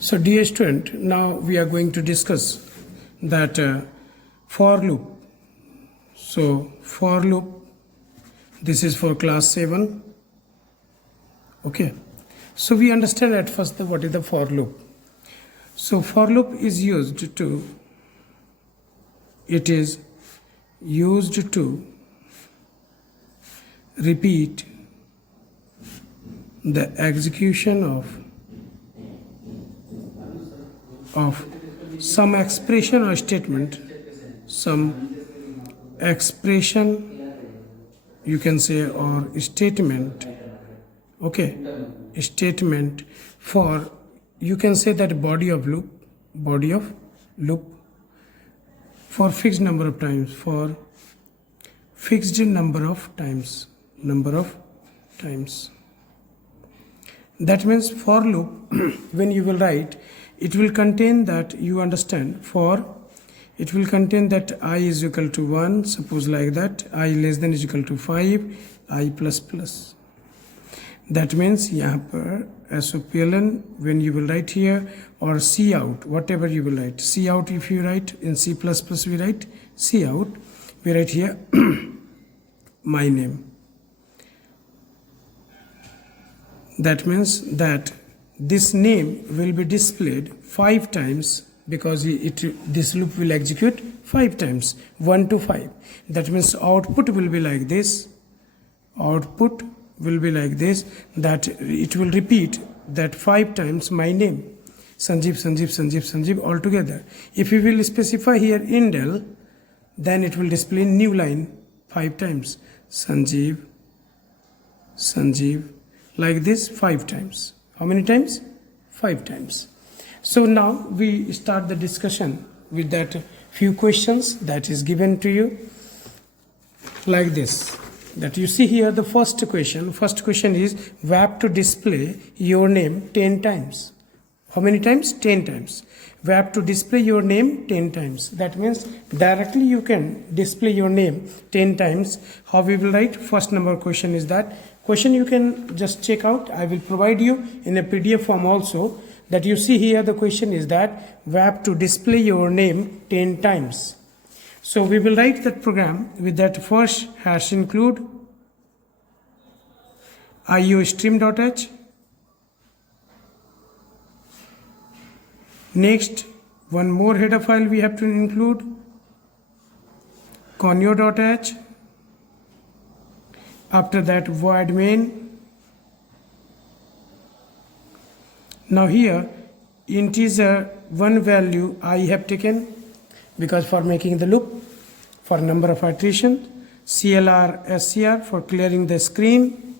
So dear student, now we are going to discuss that for loop. So for loop, this is for class 7. Okay. So we understand at first what is the for loop. So for loop is used to repeat the execution of some expression or statement, some expression you can say, or statement, okay, statement for, you can say that body of loop for fixed number of times, That means for loop when you will write, it will contain that, you understand, it will contain that I is equal to 1, suppose like that, I less than is equal to 5, I plus plus. That means यहाँ पर SOPLN when you will write here, or C out, whatever you will write. C out, if you write in C++ we write C out, we write here my name. That means that this name will be displayed 5 times, because this loop will execute 5 times, 1 to 5. That means output will be like this. That it will repeat that 5 times my name, Sanjeev all together. If we will specify here indel, then it will display new line 5 times, Sanjeev, like this 5 times. How many times? 5 times. So now we start the discussion with that few questions that is given to you like this. That you see here the first question is VAP to display your name 10 times. How many times? 10 times. VAP to display your name 10 times. That means directly you can display your name 10 times. How we will write? First number question is that. Question you can just check out. I will provide you in a PDF form also. That you see here the question is that VAP to display your name 10 times. So we will write that program with that first hash include iostream.h. Next, one more header file we have to include, conio.h. After that, void main. Now here integer one value I have taken, because for making the loop, for number of iteration, CLR SCR for clearing the screen.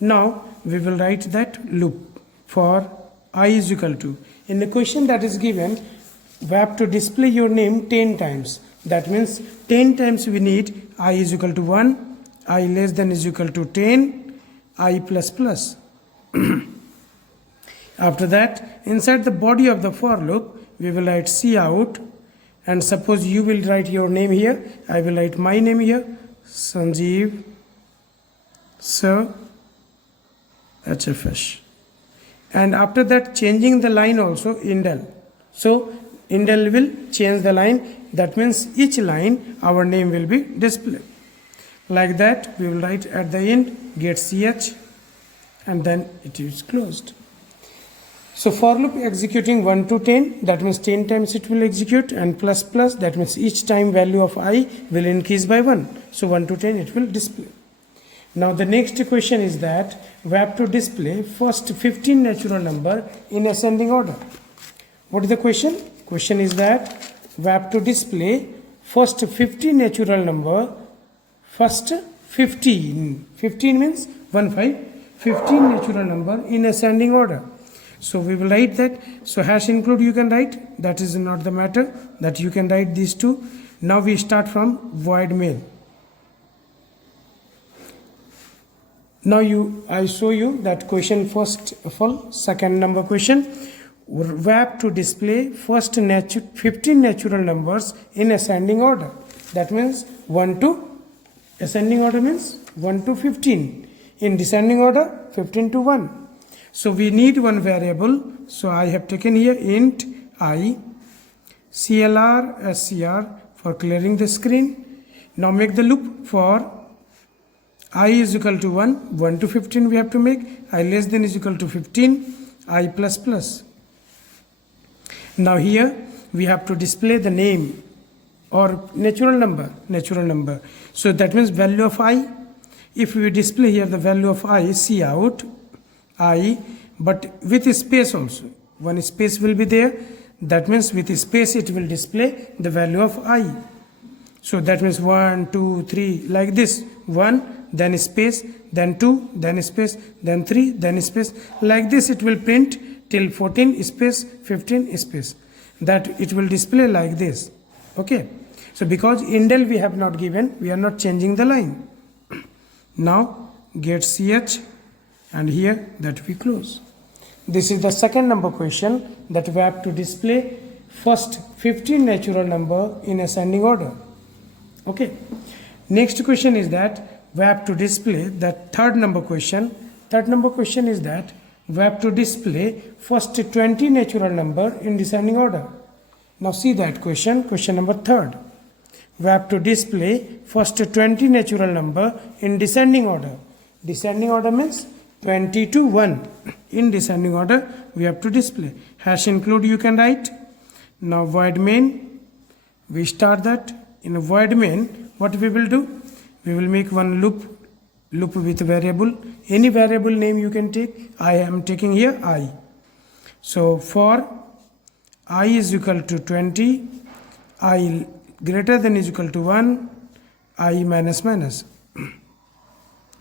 Now we will write that loop for I is equal to, in the question that is given, VAP to display your name 10 times. That means 10 times we need I is equal to 1, I less than is equal to 10, I plus plus. After that, inside the body of the for loop, we will write C out, and suppose you will write your name here, I will write my name here, Sanjeev Sir HFS. And after that, changing the line also indel. So indel will change the line. That means each line our name will be displayed. Like that, we will write at the end get ch, and then it is closed. So for loop executing 1 to 10, that means 10 times it will execute, and plus plus, that means each time value of I will increase by 1. So 1 to 10 it will display. Now the next question is that VAP to display first 15 natural number in ascending order. What is the question? Question is that VAP to display first 15 natural number, first 15 means 15 natural number in ascending order. So we will write that. So hash include you can write, that is not the matter, that you can write these two. Now we start from void main. Now I show you that question first of all, second number question. VAP to display first 15 natural numbers in ascending order. That means 1 to, ascending order means 1 to 15. In descending order, 15 to 1. So we need one variable. So I have taken here int I, CLR, SCR for clearing the screen. Now make the loop for I is equal to 1, 1 to 15 we have to make, I less than is equal to 15, I plus plus. Now here we have to display the name or natural number. So that means value of I. If we display here the value of I, see out I, but with a space also. One space will be there. That means with a space it will display the value of I. So that means 1, 2, 3 like this. 1, then space, then 2, then space, then 3, then space. Like this it will print till 14 space, 15 space. That it will display like this. Okay. So because indel we have not given, we are not changing the line. Now get ch and here that we close. This is the second number question that we have to display first 15 natural number in ascending order. Okay. Next question is that we have to display that third number question. Third number question is that we have to display first 20 natural number in descending order. Now see that question number third. We have to display first 20 natural number in descending order. Descending order means 20 to 1. In descending order we have to display. Hash include you can write. Now void main, we start that. In a void main, what we will do? We will make one loop with variable. Any variable name you can take. I am taking here I. So for I is equal to 20, I greater than is equal to 1, I minus minus.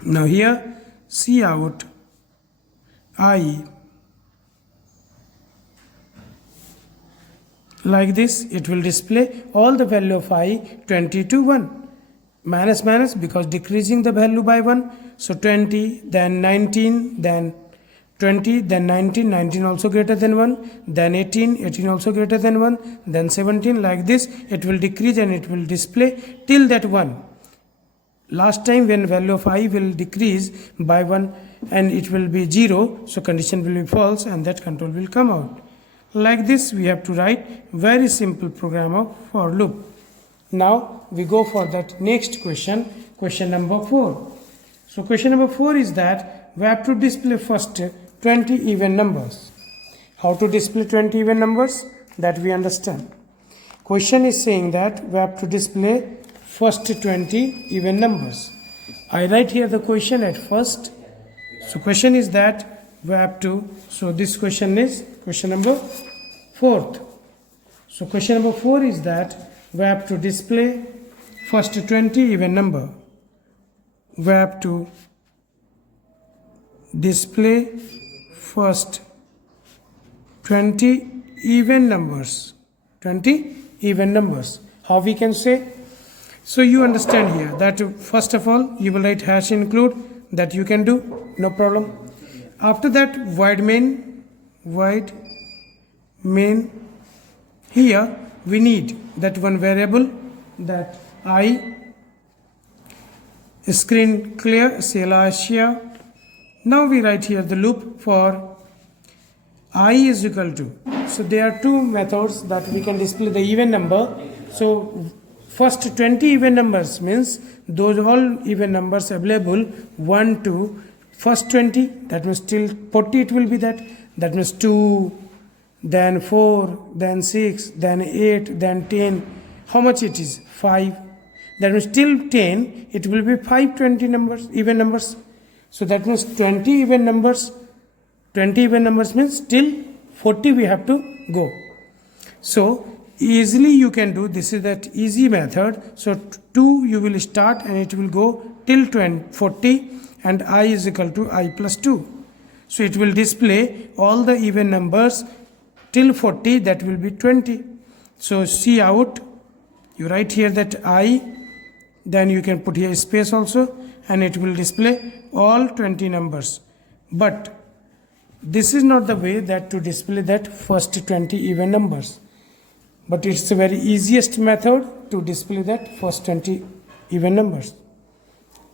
Now here see out I. Like this it will display all the value of I 20 to 1. Minus minus because decreasing the value by 1. So 20, then 19, then 20, then 19, 19 also greater than 1, then 18, 18 also greater than 1, then 17. Like this it will decrease and it will display till that 1. Last time when value of I will decrease by 1 and it will be 0, so condition will be false and that control will come out. Like this we have to write very simple program of for loop. Now we go for that next question number 4. So question number 4 is that we have to display first 20 even numbers. How to display 20 even numbers? That we understand. Question is saying that we have to display first 20 even numbers. I write here the question at first. So question is that we have to, so this question is question number 4th. So question number 4 is that we have to display first 20 even number. We have to display first 20 even numbers. 20 even numbers. How we can say? So you understand here that first of all you will write hash include, that you can do, no problem. After that void main, here we need that one variable that I screen clear CLR. Now we write here the loop for I is equal to. So there are two methods that we can display the even number. So first 20 even numbers means those all even numbers available 1 to first 20, that means till 40 it will be that means 2, then 4, then 6, then 8, then 10. How much it is? 5. That means till 10 it will be 520 numbers, even numbers. So that means 20 even numbers. 20 even numbers means till 40 we have to go. So easily you can do, this is that easy method. So 2 you will start and it will go till 40 and I is equal to I plus 2. So it will display all the even numbers till 40, that will be 20. So see out, you write here that I, then you can put here space also and it will display all 20 numbers. But this is not the way that to display that first 20 even numbers. But it's the very easiest method to display that first 20 even numbers.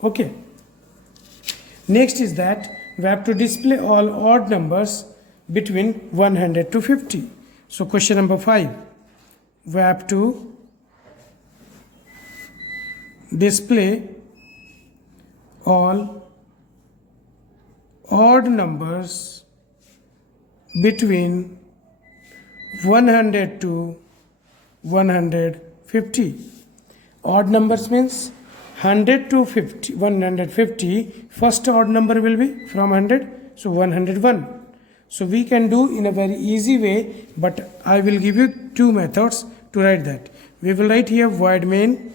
Okay. Next is that we have to display all odd numbers between 100 to 50. So question number 5, we have to display all odd numbers between 100 to 150. Odd numbers means 100 to 50, 150. First odd number will be from 100, so 101. So we can do in a very easy way, but I will give you two methods to write that. We will write here void main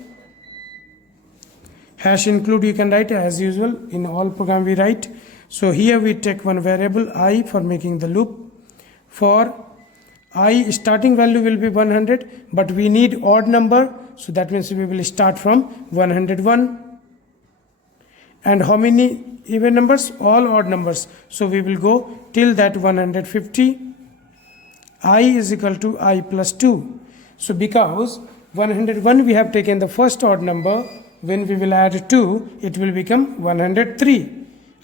hash include. You can write as usual in all program we write. So here we take one variable I for making the loop. For I starting value will be 100, but we need odd number, so that means we will start from 101. And how many even numbers? All odd numbers. So we will go till that 150. I is equal to I plus 2. So because 101 we have taken the first odd number, when we will add 2, it will become 103.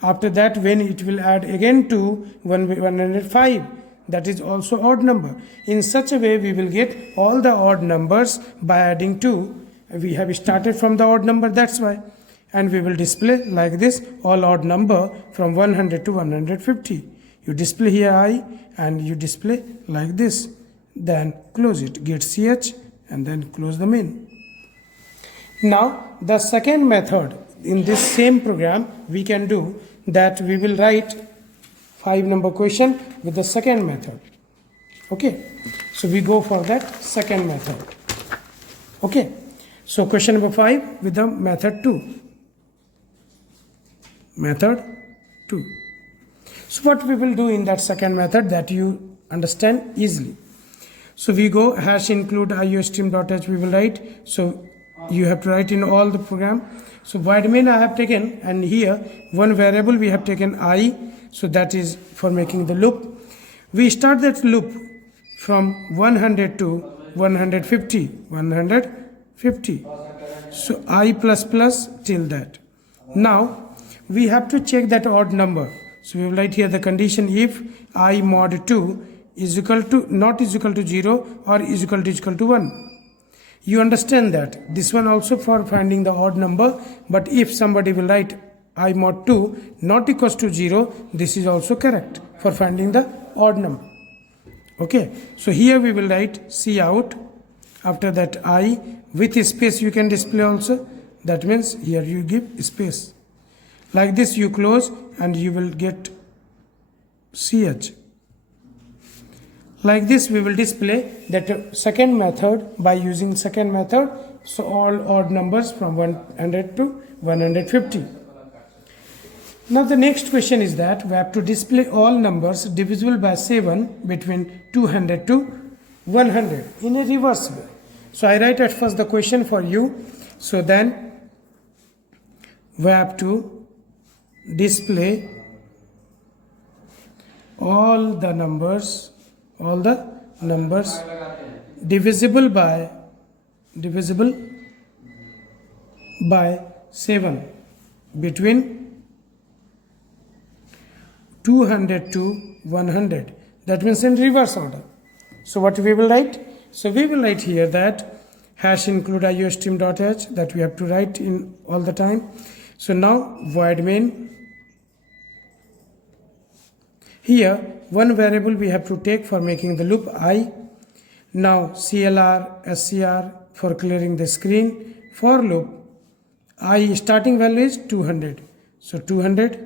After that, when it will add again 2, 105. That is also odd number. In such a way, we will get all the odd numbers by adding 2. We have started from the odd number, that's why. And we will display like this, all odd number from 100 to 150. You display here I and you display like this. Then close it, get ch and then close the main. Now, the second method in this same program we can do that we will write 5 number question with the second method. Okay, so we go for that second method. Okay, so question number 5 with the method 2. Method 2. So what we will do in that second method that you understand easily. So we go hash include iostream.h we will write. So you have to write in all the program. So void main I have taken, and here one variable we have taken I. So that is for making the loop. We start that loop from 100 to 150. 150. So I plus plus till that. Now we have to check that odd number. So we will write here the condition if I mod 2 is equal to not is equal to 0 or is equal to 1. You understand that this one also for finding the odd number, but if somebody will write I mod 2 not equals to 0, this is also correct for finding the odd number. Okay, so here we will write cout. After that I with space you can display also. That means here you give space. Like this you close and you will get ch. Like this we will display that second method by using second method. So all odd numbers from 100 to 150. Now the next question is that we have to display all numbers divisible by 7 between 200 to 100 in a reverse way. So I write at first the question for you. So then we have to display all the numbers divisible by 7 between 200 to 100. That means in reverse order. So what we will write? So we will write here that hash include iostream.h that we have to write in all the time. So now void main. Here one variable we have to take for making the loop I. Now CLR, SCR for clearing the screen. For loop I starting value is 200. So 200.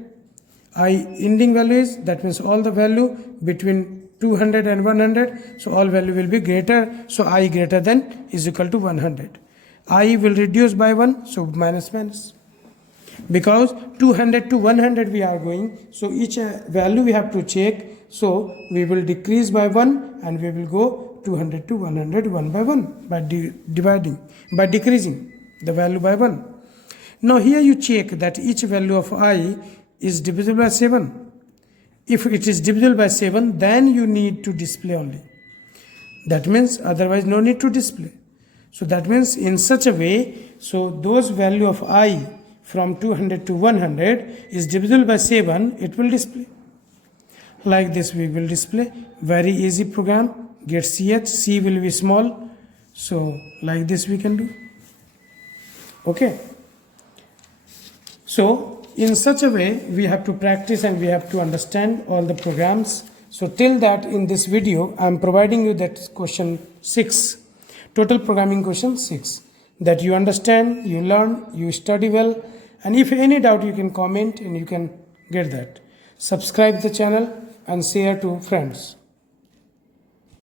I ending value is, that means all the value between 200 and 100. So all value will be greater. So I greater than is equal to 100. I will reduce by 1. So minus minus. Because 200 to 100 we are going. So each value we have to check. So we will decrease by 1 and we will go 200 to 100 1 by 1 by decreasing the value by 1. Now here you check that each value of I is divisible by 7. If it is divisible by 7, then you need to display only. That means otherwise no need to display. So that means in such a way, so those value of I from 200 to 100 is divisible by 7, it will display. Like this we will display. Very easy program. Get ch, c will be small. So like this we can do. Okay. So in such a way we have to practice and we have to understand all the programs. So till that, in this video I am providing you that question 6, total programming question 6, that you understand, you learn, you study well, and if any doubt you can comment and you can get that. Subscribe the channel and share to friends.